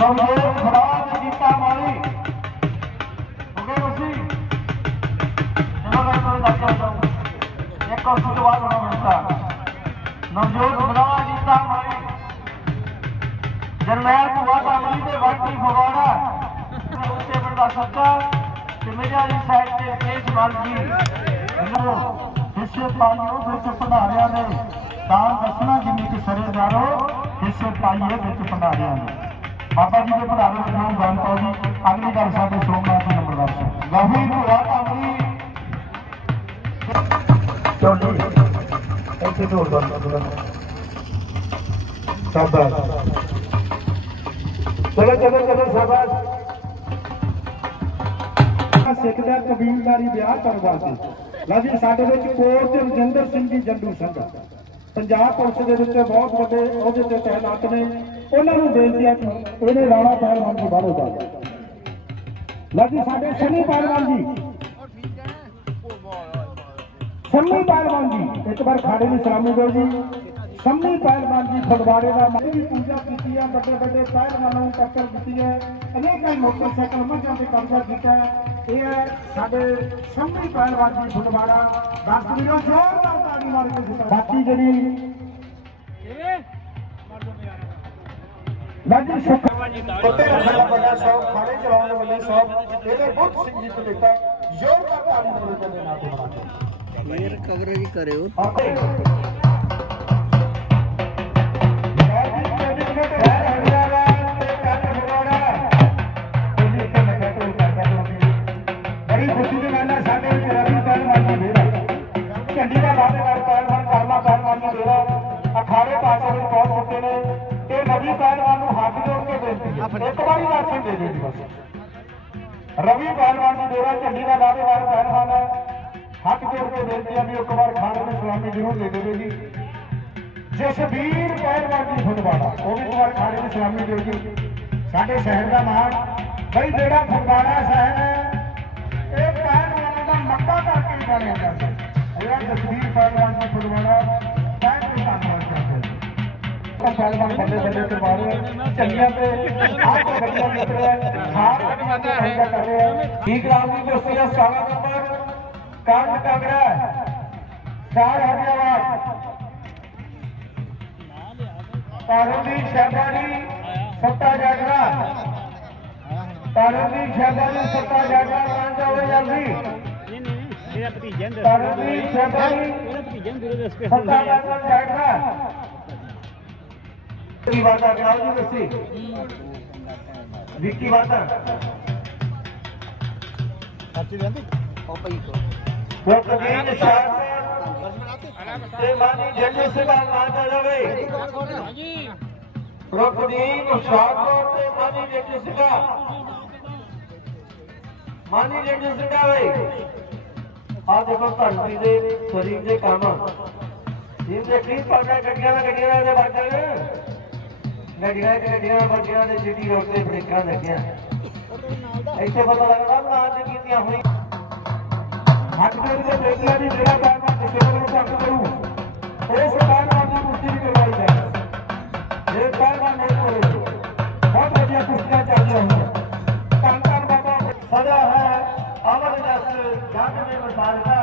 ਨਵਜੋਤ ਖਰਾਬ ਜੀਤਾ ਮਾਰੀ। ਹੋ ਗਏ ਤੁਸੀਂ ਚਲੋ ਮੈਂ ਤੁਹਾਨੂੰ ਦੱਸਦਾ ਇੱਕ ਹੋਰ ਤੋਂ ਬਾਅਦ ਹੋਣਾ ਮਿਲਦਾ ਨਵਜੋਤ ਖਰਾਬ ਜੀਤਾ ਮਾਰੀ। ਜਰਨੈਲ ਕੁਆ ਬਾਮਲੀ ਦੇ ਵਾਟੀ ਫਵਾੜਾ ਉੱਤੇ ਬੰਦਾ ਸੱਚਾ ਤੇ ਮੇਰੇ ਵਾਲੀ ਸਾਈਡ ਤੇ ਤੇਜ ਮਲ ਜੀ ਇਹਨਾਂ ਹਿੱਸੇ ਪਾਈਓ, ਵਿੱਚ ਭੰਡਾਰਿਆਂ ਦੇ। ਤਾਂ ਦੱਸਣਾ ਜਿੰਨੀ ਕਿ ਸਰੇਦਾਰੋ ਹਿੱਸੇ ਪਾਈਏ, ਵਿੱਚ ਭੰਡਾਰਿਆਂ ਦੇ। ਬਾਬਾ ਜੀ ਦੇ ਭੰਡਾਰੇ ਨਾਮ ਗਾਨ ਜੀ। ਅਗਲੀ ਗੱਲ ਸਾਡੇ ਸੋਮਨਾਥ ਜੀ ਨੰਬਰਦਾਰ ਸਾਹਿਬ ਗਾਹੀ ਭੂਆ ਬਾਮਲੀ ਚੋਲੀ ਇੱਥੇ ਢੋਲ ਬੰਦ ਕਰੋ। ਸ਼ਾਬਾਸ਼ ਚਲੋ ਚਲੋ ਚਲੋ, ਸ਼ਾਬਾਸ਼। ਸਿੱਖ ਦਾ ਕਬੀਲਦਾਰੀ ਵਿਆਹ ਕਰਵਾ ਸੀ ਲਓ ਜੀ, ਸਾਡੇ ਵਿੱਚ ਕੋਟ ਤੇ ਰਜਿੰਦਰ ਸਿੰਘ ਜੀ ਜੰਡੂ ਸੰਘਾ। ਪੰਜਾਬ ਪੁਲਿਸ ਦੇ ਵਿੱਚ ਬਹੁਤ ਵੱਡੇ ਅਹੁਦੇ ਤੇ ਤਾਇਨਾਤ ਨੇ। ਉਹਨਾਂ ਨੂੰ ਬੇਨਤੀ ਹੈ ਕਿ ਇਹਨੇ ਰਾਣਾ ਪਹਿਲਵਾਨ ਦੀ ਬਾਹਰੋਂ ਜਾ ਲਓ ਜੀ ਸਾਡੇ ਸ਼ਨੀ ਪਹਿਲਵਾਨ ਜੀ। ਸ਼ੰਮੀ ਪਹਿਲਵਾਨ ਜੀ, ਇੱਕ ਵਾਰ ਖਾੜੇ ਦੀ ਸਲਾਮੀ ਦਿਓ ਜੀ। ਸ਼ੰਮੀ ਪਹਿਲਵਾਨ ਜੀ, ਫਗਵਾੜੇ ਦਾ ਮੈਂ ਵੀ ਪੂਜਾ ਕੀਤੀ ਹੈ, ਵੱਡੇ ਵੱਡੇ ਪਹਿਲਵਾਨਾਂ ਨੂੰ ਟੱਕਰ ਦਿੱਤੀ ਹੈ। ਅਨੇਕਾਂ ਹੀ ਮੋਟਰਸਾਈਕਲ ਮੱਝਾਂ ਤੇ ਕਬਜ਼ਾ ਕੀਤਾ ਇਹ ਹੈ ਸਾਡੇ ਸ਼ੰਮੀ ਪਹਿਲਵਾਨ ਜੀ, ਫਗਵਾੜਾ। ਦਸ ਵੀਰੋ ਜ਼ੋਰਦਾਰ ਤਾੜੀ ਮਾਰ ਕੇ ਬਾਕੀ ਜਿਹੜੀ ਸੁੱਖ ਕੁੱਤੇ ਰੱਖਣ ਦਾ ਵੱਡਾ ਸ਼ੌਕ ਖਾਣੇ ਚਲਾਉਣ ਵਾਲੇ ਸ਼ੌਕ ਇਹਦੇ ਬੁੱਧ ਸਿੰਘ ਜੀ ਤੋਂ ਲਿਖਾ ਜ਼ੋਰਦਾਰ ਤਾੜੀ ਮਾਰ ਦੇ ਨਾਂ ਤੇ ਬਣਾਉਂਦੇ ਫੇਰ ਕਵਰੇਜ ਕਰਿਓ। ਆਪੇ ਬੜੀ ਖੁਸ਼ੀ ਦੀ ਗੱਲ ਹੈ ਸਾਡੇ ਵਿੱਚ ਰਵੀ ਪਹਿਲਵਾਨ ਜੀ ਮੇਰਾ ਝੰਡੀ ਦਾ ਵਾਅਦੇਦਾਰ ਪਹਿਲਵਾਨ ਹੈ। ਹੱਥ ਜੋੜ ਕੇ ਬੇਨਤੀ ਹੈ ਵੀ ਇੱਕ ਵਾਰ ਖਾਣੇ ਨੂੰ ਸਲਾਮੀ ਜ਼ਰੂਰ ਦੇ ਦੇਵੇ ਜੀ ਜਸਵੀਰ ਪਹਿਲਵਾਨ ਜੀ ਫੁੱਟਬਾੜਾ ਉਹ ਵੀ ਇੱਕ ਵਾਰ ਖਾਣੇ ਨੂੰ ਸਲਾਮੀ ਦਿਓ ਜੀ। ਸਾਡੇ ਸ਼ਹਿਰ ਦਾ ਮਾਣ ਬਈ ਜਿਹੜਾ ਫੁੱਟਬਾੜਾ ਸ਼ਹਿਰ ਹੈ ਇਹ ਪਹਿਲਵਾਨਾਂ ਦਾ ਮੱਕਾ ਕਰਕੇ ਜਾਣਿਆ ਜਾਂਦਾ ਹੈ ਜਿਹੜਾ ਜਸਵੀਰ ਪਹਿਲਵਾਨ ਜੀ ਫੁੱਟਬਾੜਾ ਹਾਂ ਪਹਿਲਵਾਨ ਬੰਦੇ ਬੰਦੇ ਤੇ ਮਾਰੇ ਚੱਲੀਆਂ ਤੇ ਆਹ ਤੋਂ ਗੱਡੀਆਂ ਨਿਕਲ ਰਿਹਾ ਹਾਰ ਧੰਨਵਾਦ ਕਰ ਰਹੇ ਆ ਠੀਕ ਰਾਮ ਦੀ ਕੁਸ਼ਤੀ ਦਾ 17 ਨੰਬਰ ਕਾਂਡ ਕਾਂਗੜਾ ਚਾਰ ਹਜ਼ਾਰ ਤਾਰਨ ਦੀ ਸ਼ਹਿਬਾਨੀ ਸੱਤਾ ਜਾਗਰਾ ਤਾਰਨ ਦੀ ਸ਼ਹਿਬਾਨੀ ਸੱਤਾ ਜਾਗਰਾ ਕਾਂ ਜਾਵੇ ਜਲਦੀ ਨਹੀਂ ਨਹੀਂ ਮੇਰਾ ਕੀ ਵਾਰਤਾ ਕਰਾਓ ਜੀ ਦੱਸੀ। ਵਿੱਕੀ ਵਾਰਤਾ ਸੱਚੀ ਜਾਂਦੀ ਉਹ ਪਈ ਕੋ ਉਹ ਕਦੀ ਨਿਸ਼ਾਨ ਤੇ ਮਾਨੀ ਜੰਗਲ ਸੇ ਬਾਤ ਮਾਤਾ ਜਾਵੇ ਹਾਂਜੀ ਪ੍ਰਭਦੀਨ ਸ਼ਾਹਕੋਟ ਤੇ ਮਾਨੀ ਜੱਜ ਸਿੰਘਾ ਮਾਨੀ ਜੱਜ ਸਿੰਘਾ ਵੇ ਆ ਦੇਖੋ ਧਰਤੀ ਦੇ ਸਰੀਰ ਦੇ ਕੰਮ। ਇਹ ਦੇਖੀ ਪਾਣਾ ਗੱਡੀਆਂ ਦਾ ਗੱਡੀਆਂ ਦਾ ਬਾਜਣ ਗੱਡੀਆਂ ਗੱਡੀਆਂ ਬੱਜੀਆਂ ਦੇ ਸਿੱਧੀ ਰੋਡ ਤੇ ਬ੍ਰੇਕਾਂ ਲੱਗੀਆਂ। ਇੱਥੇ ਪਤਾ ਲੱਗਦਾ ਨਾ ਤੇ ਕੀਤੀਆਂ ਹੋਈ ਹੱਥ ਜੋੜ ਕੇ ਬੇਟੀਆਂ ਦੀ ਜਿਹੜਾ ਪੈਰ ਨਾਲ ਕਿਸੇ ਨੂੰ ਤੱਕ ਕਰੂ। ਉਹ ਸਰਕਾਰ ਨਾਲ ਦੀ ਮੁਕਤੀ ਵੀ ਕਰਵਾਈ ਜਾਏ ਇਹ ਪਹਿਲਾ ਨਹੀਂ ਹੋਏ ਬਹੁਤ ਵਧੀਆ ਕੁਸ਼ਤੀਆਂ ਚੱਲਦੀਆਂ ਹੋਈਆਂ। ਧੰਨ ਧੰਨ ਬਾਬਾ। ਸਦਾ ਹੈ ਅਮਰ ਜਸ ਜਗ ਦੇ ਵਸਾਲਕਾ।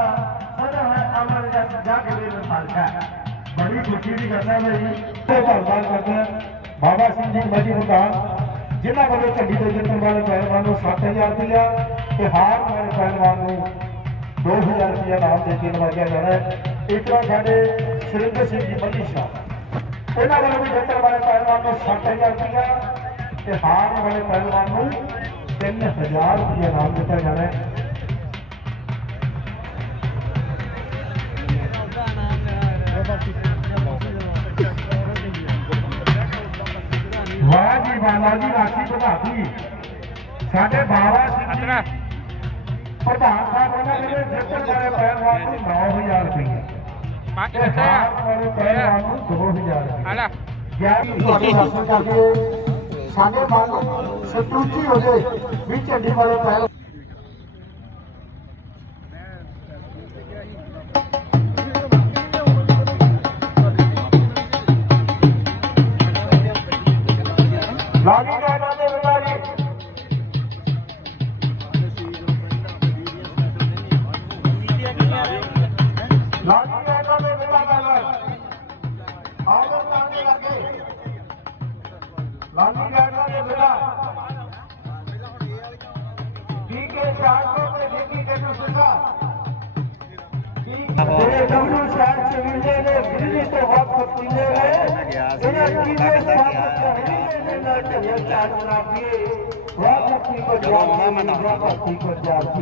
ਸਦਾ ਹੈ ਅਮਰ ਜਸ ਜਗ ਦੇ ਵਸਾਲਕਾ। ਬੜੀ ਖੁਸ਼ੀ ਦੀ ਗੱਲ ਹੈ ਮੇਰੀ। ਤੇ ਧੰਨਵਾਦ ਕਰਦਾ। ਬਾਬਾ ਸਿੰਘ ਜੀ ਮਜੀ ਹੁੰਦਾ ਜਿਨ੍ਹਾਂ ਵੱਲੋਂ ਝੰਡੀ ਤੋਂ ਜਿੱਤਣ ਵਾਲੇ ਪਹਿਲਵਾਨ ਨੂੰ 7000 ਰੁਪਇਆ ਤੇ ਹਾਰ ਵਾਲੇ ਪਹਿਲਵਾਨ ਨੂੰ 2000 ਰੁਪਇਆ ਨਾਮ ਦੇ ਕੇ ਨਵਾਜਿਆ ਜਾਣਾ ਹੈ। ਇੱਕ ਵਾਰ ਸਾਡੇ ਸੁਰਿੰਦਰ ਸਿੰਘ ਜੀ ਮਜੀ ਸਾਹਿਬ ਉਹਨਾਂ ਵੱਲੋਂ ਵੀ ਜਿੱਤਣ ਵਾਲੇ ਪਹਿਲਵਾਨ ਨੂੰ 7000 ਰੁਪਇਆ ਤੇ ਹਾਰਨ ਵਾਲੇ ਪਹਿਲਵਾਨ ਨੂੰ 3000 ਰੁਪਇਆ ਨਾਮ ਦਿੱਤਾ ਜਾਣਾ ਹੈ। ਵਾਹ ਜੀ ਜੀ ਰਾਸ਼ੀ ਵਧਾਤੀ ਸਾਡੇ ਬਾਬਾ ਸਿੰਘ ਜੀ ਪ੍ਰਧਾਨ ਸਾਹਿਬ ਉਹਨਾਂ ਕਹਿੰਦੇ ਜਿੱਤਣ ਵਾਲੇ ਪਹਿਲਵਾਨ ਨੂੰ 9000 ਰੁਪਏ ਪਾ ਤੇ ਹਾਰ ਵਾਲੇ ਪਹਿਲਵਾਨ ਨੂੰ 2000 ਰੁਪਏ ਆਲਾ। ਗਿਆਨ ਤੁਹਾਡੇ ਦਰਸ਼ਨ ਕਰਕੇ ਸਾਡੇ ਮਨ ਸੰਤੁਸ਼ਟੀ ਹੋ ਜਾਏ ਵੀ ਝੰਡੀ ਵਾਲੇ ਪਹਿਲ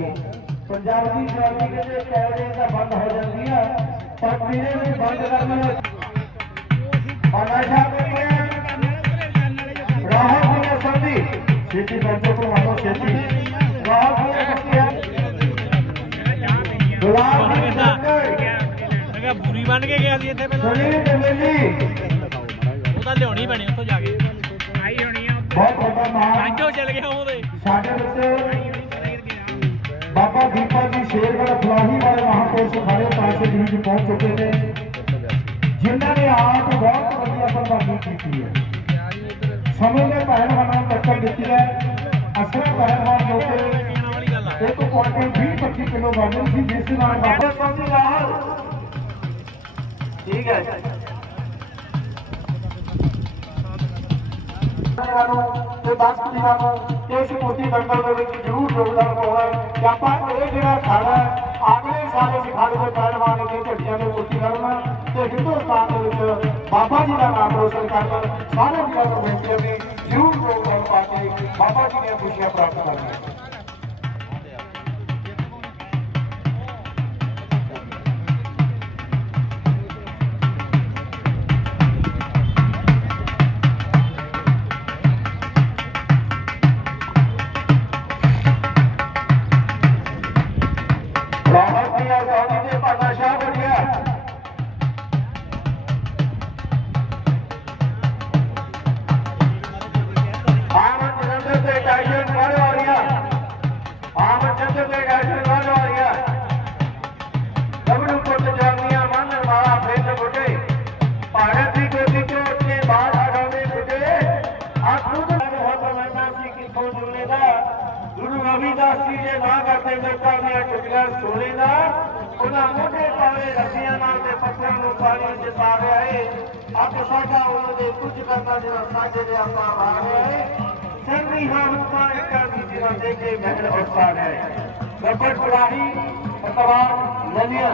ਕੋ ਜਾਤੀ ਪੰਜਾਬ ਦੀ ਜਵਾਨੀ ਕਹਿੰਦੇ ਕੈਦੇ ਤਾਂ ਬੰਦ ਹੋ ਜਾਂਦੀਆਂ ਪਰ ਪੀਲੇ ਵੀ ਬੰਦ ਕਰਨਾ ਅਨਾਸ਼ਾ ਕਰੀਏ ਰਾਹਤ ਦੀਆਂ ਸੰਧੀ ਛੇਤੀ ਬੰਚੋ ਕੋ ਮਾਰੋ ਛੇਤੀ। ਰਾਹਤ ਦੀਆਂ ਸੰਧੀਆਂ ਗੁਲਾਬ ਦੀ ਸੰਧੀ ਅਗਾ ਬੁਰੀ ਬਣ ਕੇ ਗਿਆ ਸੀ ਇੱਥੇ ਪਹਿਲਾਂ। ਸੁਨੀਲ ਡਮੇਲੀ ਉਹ ਤਾਂ ਲਿਆਉਣੀ ਪੈਣੀ ਉੱਥੋਂ ਜਾ ਕੇ। ਆਈ ਹੋਣੀ ਆ ਬਹੁਤ ਵੱਡਾ ਨਾਮ ਅੰਜੋ ਚੱਲ ਗਿਆ ਉਹਦੇ। ਸਾਡੇ ਵਿੱਚ ਬਾਬਾ ਦੀਪਾ ਜੀ ਸ਼ੇਰਗੜ੍ਹ ਫਲਾਹੀ ਵਾਲੇ ਮਹਾਂਪੁਰਸ਼ ਸਾਰੇ ਪਾਸੇ ਜੀ ਵਿੱਚ ਪਹੁੰਚ ਚੁੱਕੇ ਨੇ। ਜਿਨ੍ਹਾਂ ਨੇ ਆਪ ਬਹੁਤ ਵਧੀਆ ਪ੍ਰਭਾਵੀ ਕੀਤੀ ਹੈ। ਸਮੇਂ ਦੇ ਪਹਿਲਵਾਨਾਂ ਨੂੰ ਟੱਕਰ ਦਿੱਤੀ ਹੈ। ਅਸਰ ਪਹਿਲਵਾਨ ਜੋ ਕਿ ਇੱਕ ਕੁਆਂਟਲ 20 25 ਕਿਲੋ ਵਜ਼ਨ ਸੀ, ਜਿਸ ਨਾਲ ਬਾਬਾ ਸੰਧੀ ਲਾਲ ਠੀਕ ਹੈ ਇਹਨਾਂ 10 ਦਿਨਾਂ ਨੂੰ ਇਸ ਮੋਤੀ ਦੰਗਲ ਦੇ ਵਿੱਚ ਜ਼ਰੂਰ ਯੋਗਦਾਨ ਪਾਉਣਾ ਕਿ ਆਪਾਂ ਇਹ ਜਿਹੜਾ ਖਾਣਾ ਆਗਲੇ ਸਾਰੇ ਸਿਖਾੜੇ ਦੇ ਪਹਿਲਵਾਨ ਦੇ ਝੱਡੀਆਂ ਦੇ ਮੋਤੀ ਕਰਨਾ ਤੇ ਹਿੰਦੁਸਤਾਨ ਦੇ ਵਿੱਚ ਬਾਬਾ ਜੀ ਦਾ ਨਾਮ ਰੋਸ਼ਨ ਕਰਨਾ ਸਾਰੇ ਵੀਰਾਂ ਨੂੰ ਬੇਨਤੀ ਹੈ ਵੀ ਜ਼ਰੂਰ ਯੋਗਦਾਨ ਪਾ ਕੇ ਬਾਬਾ ਜੀ ਦੀਆਂ ਖੁਸ਼ੀਆਂ ਪ੍ਰਾਪਤ ਕਰਨੀਆਂ। ਉਹਨਾਂ ਮੋਢੇ ਪਾਵੇ ਰੱਸੀਆਂ ਨਾਲ ਤੇ ਪੱਥਰਾਂ ਨੂੰ ਪਾਣੀ ਚ ਪਾ ਰਿਹਾ ਏ। ਅੱਗ ਸਾਡਾ ਉਹਨਾਂ ਦੇ ਕੁਝ ਕਰਦਾ ਜਿਹੜਾ ਸਾਡੇ ਦੇ ਆਪਾਂ ਵਾ ਰਿਹਾ ਏ। ਸੰਨੀ ਹਾਂ ਹੁਕਮਾਂ ਇੱਕਾਂ ਦੀ ਜਿਹੜਾ ਦੇ ਕੇ ਮਹਿਲ ਉਸਾ ਹੈ। ਗੱਬਰ ਪੁਰਾਣੀ ਅਤਵਾਰ ਨਦੀਆਂ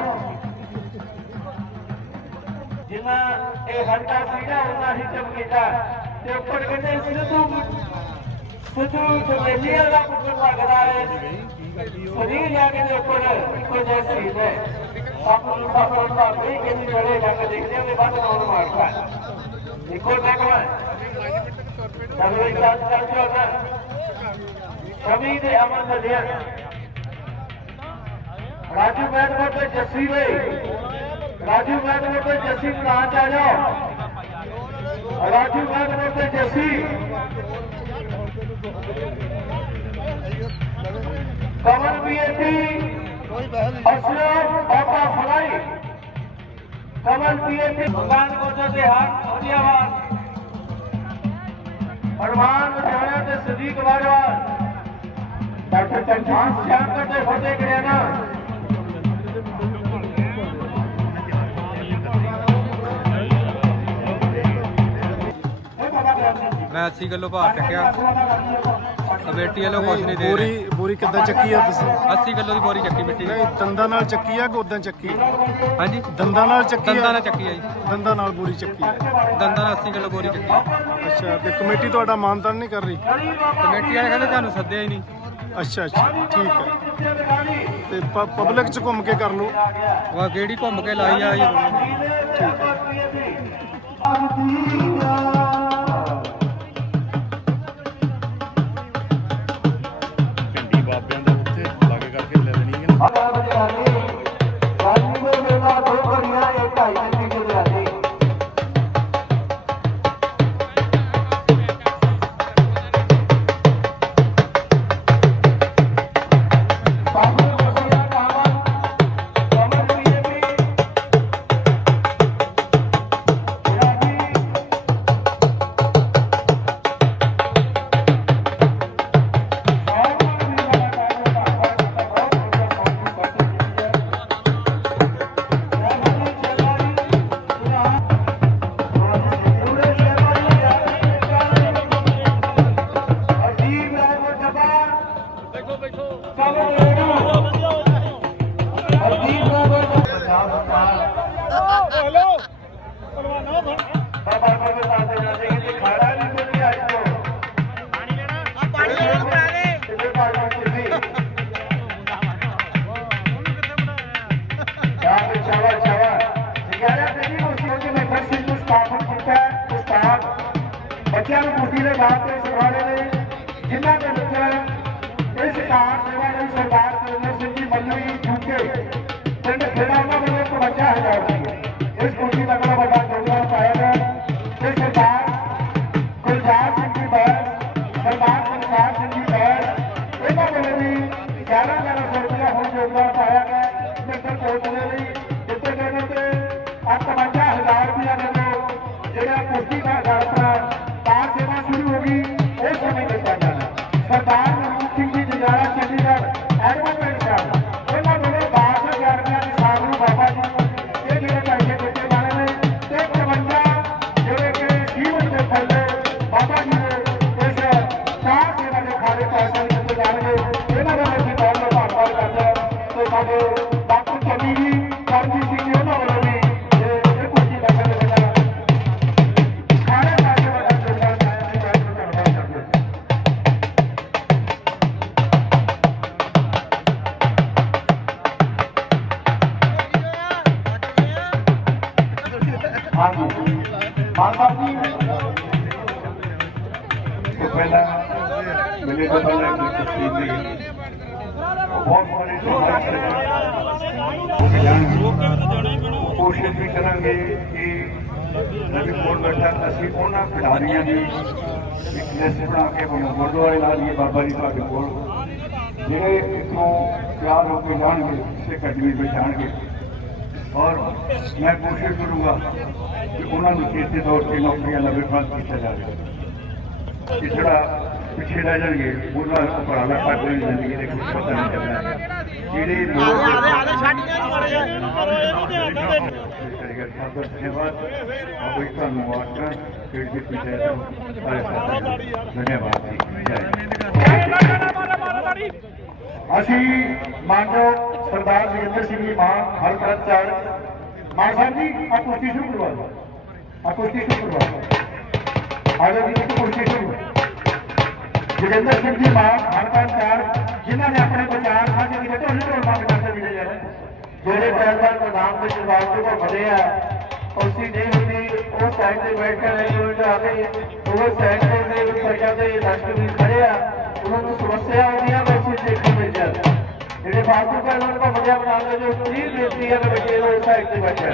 ਜਿੰਨਾ ਇਹ ਹਲਕਾ ਸੀਗਾ ਉਹਨਾਂ ਹੀ ਚਮਕੀਦਾ ਤੇ ਉੱਪਰ ਕਹਿੰਦੇ ਸਿੱਧੂ ਸਿੱਧੂ ਜਮੇਲੀਆ ਦਾ ਪੁੱਤਰ ਲੱਗਦਾ ਹੈ ਸਰੀਰ ਜਾ ਕੇ ਦੇ ਉੱਪਰ ਇੱਕੋ ਜਿਹਾ ਹੈ ਸਭ ਨੂੰ ਸਭ ਕਿੰਨੀ ਵੇਲੇ ਰੰਗ ਦੇਖਦੇ ਉਹਦੇ ਬਾਅਦ ਨਾਮ ਮਾਰਦਾ ਇੱਕੋ ਦੇਖਵਾ ਜਦੋਂ ਇੱਕ ਸਾਥ ਚੱਲ ਚੱਲਦਾ ਸ਼ਮੀ ਦੇ ਅਮਨ ਮਲਿਆ ਰਾਜੂ ਮੈਦਪੁਰ ਤੇ ਜੱਸੀ ਵੇ ਰਾਜੂ ਮੈਦਪੁਰ ਤੇ ਜੱਸੀ ਬ੍ਰਾਂਚ ਆ ਜਾਓ ਰਾਜੂ ਮੈਦਪੁਰ ਤੇ ਜੱਸੀ ਕਮਲ ਬੀਏਪੀ ਅਸ਼ਰਫ ਬਾਬਾ ਫਲਾਈ ਕਮਲ ਬੀਏਪੀ ਭਗਵਾਨ ਕੋਟਾ ਦੇ ਹਾਰ ਸੋਦੀਆਵਾਦ ਅਰਮਾਨ ਲੁਧਿਆਣਾ ਤੇ ਸਦੀਕ ਵਾਜਵਾਲ ਡਾਕਟਰ ਚੰਚਾਨ ਸਿਆਣਗੜ ਤੇ ਫਤਿਹ ਕਰਿਆਣਾ ਮੈਂ 80 ਕਿਲੋ ਭਾਰ ਚੱਕਿਆ। ਕਮੇਟੀ ਵੱਲੋਂ ਕੁਛ ਨਹੀਂ ਦੇ ਰਹੇ। ਬੋਰੀ ਕਿੱਦਾਂ ਚੱਕੀ ਆ ਤੁਸੀਂ? 80 ਕਿਲੋ ਦੀ ਬੋਰੀ ਚੱਕੀ ਮਿੱਟੀ। ਦੀ ਨਹੀਂ ਦੰਦਾਂ ਨਾਲ ਚੱਕੀ ਆ ਉਦਾਂ ਚੱਕੀ ਹਾਂਜੀ। ਦੰਦਾਂ ਨਾਲ ਚੱਕੀ ਆ? ਦੰਦਾਂ ਨਾਲ ਚੱਕੀ ਆ ਜੀ। ਦੰਦਾਂ ਨਾਲ ਬੋਰੀ ਚੱਕੀ ਆ? ਦੰਦਾਂ ਨਾਲ 80 ਕਿਲੋ ਬੋਰੀ ਚੱਕੀ ਅੱਛਾ ਤੇ ਕਮੇਟੀ ਤੁਹਾਡਾ ਮਾਨਤਾਨ ਨਹੀਂ ਕਰ ਰਹੀ? ਕਮੇਟੀ ਵਾਲੇ ਕਹਿੰਦੇ ਤੁਹਾਨੂੰ ਸੱਦਿਆ ਹੀ ਨਹੀਂ। ਅੱਛਾ ਅੱਛਾ ਠੀਕ ਹੈ ਤੇ ਪਬਲਿਕ ਚ ਘੁੰਮ ਕੇ ਕਰ ਲਓ। ਵਾ ਕਿਹੜੀ ਘੁੰਮ ਕੇ ਲਾਈ ਆ ਜੀ? ਝੰਡੀ ਬਾਬਿਆਂ ਮਾਨ ਸਾਹਿਬ ਜੀ ਤੋਂ ਪਹਿਲਾਂ ਮਿਲੇ ਤੋਂ ਪਹਿਲਾਂ ਇੱਕ ਤਸਵੀਰ ਦੀ ਬਹੁਤ ਸਾਰੇ ਸਮਾਜ ਸੇਵੀ ਜਾਣ ਕੋਸ਼ਿਸ਼ ਵੀ ਕਰਾਂਗੇ ਕਿ ਨਵੀਂ ਕੋਲ ਬੈਠਾ ਅਸੀਂ ਉਹਨਾਂ ਖਿਡਾਰੀਆਂ ਦੀ ਇੱਕ ਲਿਸਟ ਬਣਾ ਕੇ ਆਪਾਂ ਗੁਰਦੁਆਰੇ ਲਾ ਲਈਏ ਬਾਬਾ ਜੀ ਤੁਹਾਡੇ ਕੋਲ ਜਿਹੜੇ ਇੱਥੋਂ ਤਿਆਰ ਹੋ ਕੇ ਜਾਣਗੇ ਇਸੇ ਅਕੈਡਮੀ ਉਹਨਾਂ ਨੂੰ ਚੇਤੇ ਤੌਰ ਤੇ ਨੌਕਰੀਆਂ ਦਾ ਵਿਕਾਸ ਕੀਤਾ ਜਾਵੇ ਕਿ ਜਿਹੜਾ ਪਿੱਛੇ ਰਹਿ ਜਾਣਗੇ ਉਹਨਾਂ ਉਪਰਾਲਾ ਕਰਦੇ ਹੋਏ ਜ਼ਿੰਦਗੀ ਦੇ ਕੁਝ ਪਤਾ ਨਹੀਂ ਚੱਲਣਾ ਜਿਹੜੇ ਲੋਕ ਧੰਨਵਾਦ ਆਪੋ ਧੰਨਵਾਦ ਕਰਾਂ ਕਿ ਜੀ ਪਿੱਛੇ ਧੰਨਵਾਦ ਜੀ ਅਸੀਂ ਮਾਨਯੋਗ ਸਰਦਾਰ ਜਗਿੰਦਰ ਸਿੰਘ ਜੀ ਮਾਨ ਹਲਕਾ ਚਾਰ ਮਾਨ ਸਾਹਿਬ ਜੀ ਆ ਕੁਸ਼ਤੀ ਸ਼ੁਰੂ ਕਰਵਾ ਦਿਓ ਆ ਕੁਸ਼ਤੀ ਸ਼ੁਰੂ। ਕਰਵਾ ਜੀ ਇੱਕ ਕੁਸ਼ਤੀ ਜਗਿੰਦਰ ਸਿੰਘ ਜੀ ਮਾਨ ਹਲਕਾ ਚਾਰ, ਜਿਨ੍ਹਾਂ ਨੇ ਆਪਣੇ ਵਿਚਾਰ ਸਾਂਝੇ ਕੀਤੇ ਢੋਲ ਢੋਲ ਮੰਗ ਕਰਦੇ ਮਿਲੇ ਜਾਣੇ ਜਿਹੜੇ ਪਹਿਲਵਾਨ ਮੈਦਾਨ ਵਿੱਚ ਵਾਸਤੇ ਕੋ ਖੜੇ ਆ ਉਸੇ ਨਹੀਂ ਹੁੰਦੀ ਉਹ ਸਾਈਡ ਤੇ ਬੈਠ ਕੇ ਨਹੀਂ ਹੋ ਜਾਵੇ ਉਹ ਸਾਈਡ ਤੇ ਦੇ ਉੱਪਰ ਦੇ ਦਰਸ਼ਕ ਵੀ ਖੜੇ ਆ ਉਹਨਾਂ ਨੂੰ ਸਮੱਸਿਆ ਆਉਂਦੀਆਂ ਵੈਸੇ ਦੇਖਣ ਵਿੱਚ ਜਿਹੜੇ ਫਾਲਤੂ ਪਹਿਲਵਾਨ ਕੋ ਵਧੀਆ ਬਣਾ ਲਓ ਜੋ ਪਲੀਜ਼ ਬੇਨਤੀ ਹੈ ਬੱਚੇ ਉਹ ਸਾਈਡ ਤੇ ਬੈਠੇ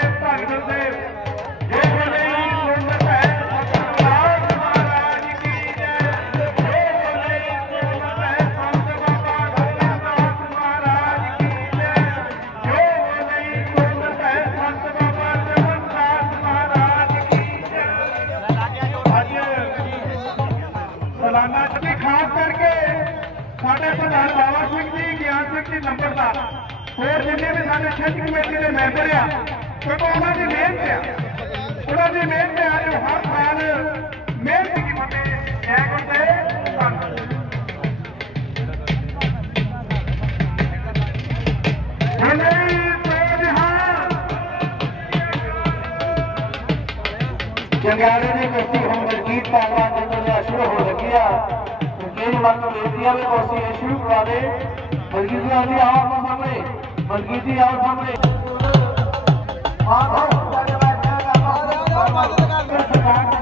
ਜੰਗਾਲੇ ਦੀ ਕੁਸ਼ਤੀ ਹੁਣ ਮਲਕੀਤ ਪਹਿਲਵਾਨ ਦੇ ਤੋਂ ਸ਼ੁਰੂ ਹੋ ਲੱਗੀ ਆ। ਕਿਉਂਕਿ ਮਨ ਨੂੰ ਬੇਨਤੀ ਆ ਵੀ ਕੁਸ਼ਤੀ ਇਹ ਸ਼ੁਰੂ ਕਰਾ ਦੇ। ਮਲਕੀਤ ਜੀ ਆਉਂਦੀ ਆਓ ਆਪਾਂ ਸਾਹਮਣੇ। ਮਲਕੀਤ ਜੀ ਆਓ ਸਾਹਮਣੇ। ਆਹ ਹੋ ਸਾਡੇ ਸਰਦਾਰ ਜਗਿੰਦਰ ਸਿੰਘ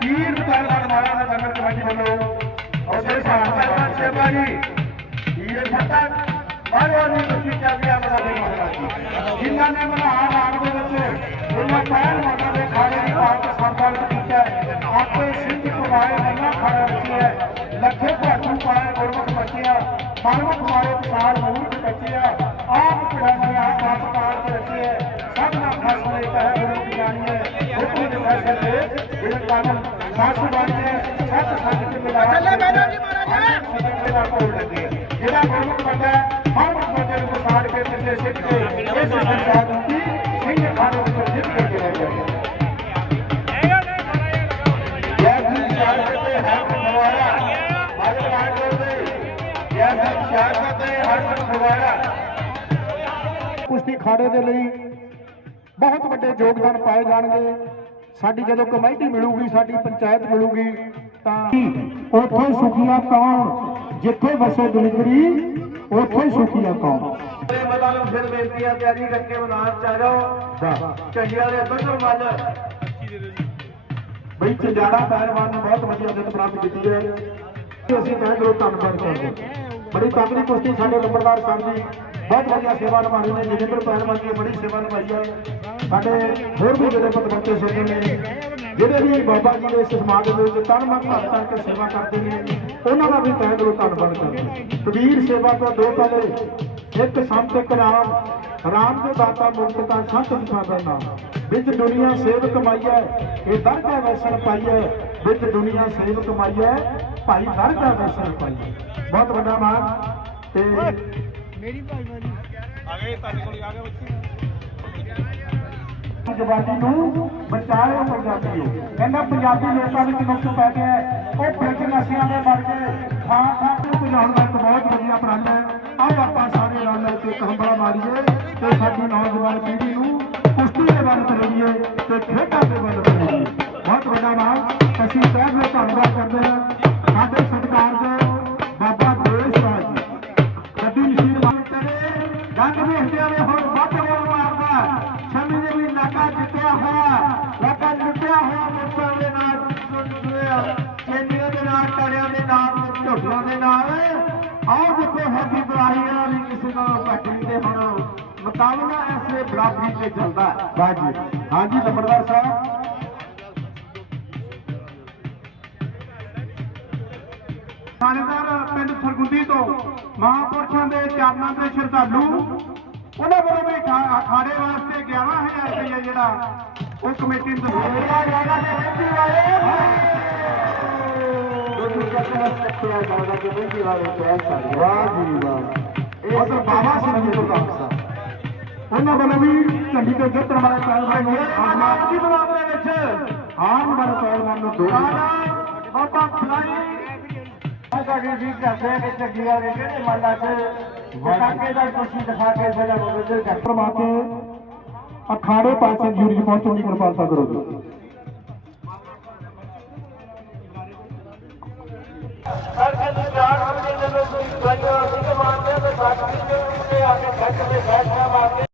ਤੀਰ ਪਹਿਲਵਾਨ ਮਾਰਾ ਦਾ ਦੰਗਲ ਕਮੇਟੀ ਵੱਲੋਂ ਉਸੇ ਸਾਹ ਪਹਿਲਵਾਨ ਸੇਵਾ ਤੀਰ ਫੱਟਾ ਪਹਿਲਵਾਨ ਦੀ ਕੁਸ਼ਤੀ ਚੱਲਦੀ ਆ ਨਹੀਂ ਜਿਨ੍ਹਾਂ ਨੇ ਮਨਹਾਰ ਰਾਗ ਦੇ ਵਿੱਚ ਉਹਨਾਂ ਪਹਿਲਵਾਨਾਂ ਦੇ ਖਾੜੇ ਦੀ ਬਾਤ ਸੰਪਾਦਨ ਕੀਤਾ ਆਪੇ ਸਿੰਘ ਕੁਮਾਰੇ ਮੰਨਾ ਖਾੜਾ ਰੱਖਿਆ ਹੈ। ਲੱਖੇ ਭਾਟੂ ਪਾਏ ਗੁਰਮੁਖ ਬੱਚਿਆ ਮਨਮੁਖ ਮਾਰੇ ਵਿਸਾਲ ਮੂਰਖ ਬੱਚਿਆ ਆਪ ਪਿੜਾਨੇ ਆਪ ਆਪ ਕਾਰ ਕੇ ਰੱਖਿਆ ਸਭ ਦਾ ਫਸਲੇ ਕਹੇ ਗੁਰੂ ਕੀ ਜਾਣੀਏ ਹੁਕਮ ਦੇ ਫੈਸਲੇ ਇਹ ਕਾਰਨ ਸਾਸੂ ਬਾਣੇ ਸੱਤ ਸੱਤ ਕੇ ਮਿਲਾਇਆ ਚੱਲੇ ਬੈਠੋ ਜੀ ਮਹਾਰਾਜ ਦਾ ਕੋਲ ਲੱਗੇ। ਜਿਹੜਾ ਗੁਰਮੁਖ ਬੱਚਾ ਮਨਮੁਖ ਬੱਚੇ ਨੂੰ ਵਿਸਾਲ ਕੇ ਸਿੱਧੇ ਸਿੱਧ ਕੇ ਇਸ ਸੰਸਾਰ ਦੀ ਸਿੰਘ ਖਾਣੇ ਉੱਤੇ ਜਿੱਤ ਕੇ ਰਹਿ ਗਿਆ ਜੈਸੀ ਖਾੜੇ ਦੇ ਲਈ ਬਹੁਤ ਵੱਡੇ ਯੋਗਦਾਨ ਪਾਏ ਜਾਣਗੇ। ਸਾਡੀ ਜਦੋਂ ਕਮੇਟੀ ਮਿਲੂਗੀ ਸਾਡੀ ਪੰਚਾਇਤ ਮਿਲੂਗੀ ਤਾਂ ਉੱਥੇ ਸੁਖੀਆ ਕੌਣ? ਜਿੱਥੇ ਵਸੇ ਦਲਿਦਰੀ ਉੱਥੇ ਸੁਖੀਆ ਕੌਣ? ਮੇਰੇ ਮਤਾਂ ਨੂੰ ਫਿਰ ਬੇਨਤੀ ਆ ਤਿਆਰੀ ਕਰਕੇ ਮੈਦਾਨ ਚ ਆ ਜਾਓ। ਝੰਡੀ ਵਾਲੇ ਦੁੱਧਰ ਮੱਲ ਬਈ ਚੰਡਾੜਾ ਪਹਿਲਵਾਨ ਨੇ ਬਹੁਤ ਵਧੀਆ ਜਿੱਤ ਪ੍ਰਾਪਤ ਕੀਤੀ ਹੈ। ਅਸੀਂ ਤਹਿ ਦਿਲੋਂ ਧੰਨਵਾਦ ਕਰਦੇ ਬੜੀ ਤਕੜੀ ਕੁਸ਼ਤੀ ਸਾਡੇ ਨੰਬਰਦਾਰ ਸਾਹਿਬ ਜੀ। ਬਹੁਤ ਵਧੀਆ ਸੇਵਾ ਨਿਭਾਈ ਨੇ ਜਗਿੰਦਰ ਪਹਿਲਵਾਨ ਜੀ ਬੜੀ ਸੇਵਾ ਨਿਭਾਈ ਹੈ ਸਾਡੇ ਹੋਰ ਵੀ ਜਿਹੜੇ ਪਤਵੰਤੇ ਸਿੰਘ ਨੇ, ਜਿਹੜੇ ਵੀ ਬਾਬਾ ਜੀ ਦੇ ਇਸ ਸਮਾਜ ਦੇ ਵਿੱਚ ਤਨ ਮਨ ਧਨ ਕਰਕੇ ਸੇਵਾ ਕਰਦੇ ਨੇ, ਉਹਨਾਂ ਦਾ ਵੀ ਤਹਿ ਦਿਲੋਂ ਧੰਨਵਾਦ ਕਰਦੇ ਕਬੀਰ ਸੇਵਾ ਤੋਂ ਦੋ ਪਹਿਲੇ, ਇੱਕ ਸੰਤ, ਇੱਕ ਰਾਮ। ਰਾਮ ਦੇ ਦਾਤਾ ਮੁਕਤ ਦਾ ਸੰਤ ਵਿਖਾ ਦਾ ਨਾਮ। ਵਿੱਚ ਦੁਨੀਆ ਸੇਵ ਕਮਾਈਐ ਇਹ ਦਰਗਾਹ ਵੈਸਣ ਪਾਈਐ ਵਿੱਚ ਦੁਨੀਆ ਸੇਵ ਕਮਾਈਐ ਭਾਈ ਦਰਗਾਹ ਵੈਸਣ ਪਾਈਐ ਬਹੁਤ ਵੱਡਾ ਮਾਨ ਤੇ ਜਵਾਨੀ ਨੂੰ ਬਚਾਓ ਪੰਜਾਬੀਓ ਕਹਿੰਦਾ ਪੰਜਾਬੀ ਲੋਕਾਂ ਵਿੱਚ ਨੁਕਸ ਪੈ ਗਿਆ। ਉਹ ਪਿੰਡ ਨਸ਼ਿਆਂ ਦੇ ਮਰ ਕੇ ਖਾਂ ਖਾਂ ਨੂੰ ਭਜਾਉਣ ਦਾ ਇੱਕ ਬਹੁਤ ਵਧੀਆ ਉਪਰਾਲਾ ਹੈ। ਆਓ ਆਪਾਂ ਸਾਰੇ ਰਲ ਮਿਲ ਕੇ ਇੱਕ ਹੰਬਲਾ ਮਾਰੀਏ ਤੇ ਸਾਡੀ ਨੌਜਵਾਨ ਪੀੜ੍ਹੀ ਨੂੰ ਕੁਸ਼ਤੀ ਦੇ ਵੱਲ ਤੋਰੀਏ ਤੇ ਖੇਡਾਂ ਦੇ ਵੱਲ ਤੋਰੀਏ ਬਹੁਤ ਵੱਡਾ ਨਾਮ ਅਸੀਂ ਤਹਿ ਦਿਲੋਂ ਧੰਨਵਾਦ ਕਰਦੇ ਹਾਂ। ਮੁਕਾਬਲਾ ਐਸੇ ਬਰਾਬਰੀ ਤੇ ਚੱਲਦਾ ਹੈ। ਵਾਹ ਜੀ। ਹਾਂਜੀ ਨੰਬਰਦਾਰ ਸਾਹਿਬ। ਥਾਣੇਦਾਰ ਪਿੰਡ ਸਰਗੁੰਦੀ ਤੋਂ ਮਹਾਂਪੁਰਸ਼ਾਂ ਦੇ ਚਰਨਾਂ ਦੇ ਸ਼ਰਧਾਲੂ ਉਹਨਾਂ ਵੱਲੋਂ ਵੀ ਅਖਾੜੇ ਵਾਸਤੇ 11000 ਰੁਪਏ ਜਿਹੜਾ ਉਹ ਕਮੇਟੀ ਨੂੰ ਦਿੱਤਾ ਜਾਏਗਾ ਤੇ ਮਿਹਨਤੀ ਵਾਲੇ। ਵਾਹ ਜੀ ਵਾਹ। ਇਹ ਤਾਂ ਬਾਬਾ ਸਿੰਘ ਜੀ ਪ੍ਰਧਾਨ ਸਾਹਿਬ ਉਹਨਾਂ ਵੱਲੋਂ ਵੀ ਝੰਡੀ ਤੇ ਜਿੱਤਣ ਵਾਲੇ ਪਹਿਲਵਾਨ ਨੂੰ ਆਨੰਦ ਦੀ ਮੁਕਾਬਲੇ ਵਿੱਚ ਆਉਣ ਵਾਲੇ ਪਹਿਲਵਾਨ ਨੂੰ ਦੋ। ਬਾਬਾ ਫਲਾਈ। ਸਾਡੀ ਜੀ ਕਰਦੇ ਕਿ ਝੰਡੀ ਵਾਲੇ ਕਿਹੜੇ ਮੱਲਾ ਚ ਵਿਕਾਕੇ ਦਾ ਕੁਸ਼ੀ ਦਿਖਾ ਕੇ ਸਾਡਾ ਮਦਦ ਕਰ ਪਰਮਾ ਕੇ ਅਖਾੜੇ ਪਾਸੇ ਜੂਰੀ ਚ ਪਹੁੰਚਣ ਦੀ ਕਿਰਪਾਲਤਾ ਕਰੋ ਜੀ ਕਰਕੇ ਨੂੰ ਚਾਰ ਵਜੇ ਜਦੋਂ ਕੋਈ ਦਵਾਈਆਂ ਅਸੀਂ ਮਾਰਦੇ ਤੇ ਸਾਡੀ ਦੇ ਉੱਤੇ ਆ ਕੇ ਖੱਟ ਤੇ ਬੈਠਣਾ ਵਾਸਤੇ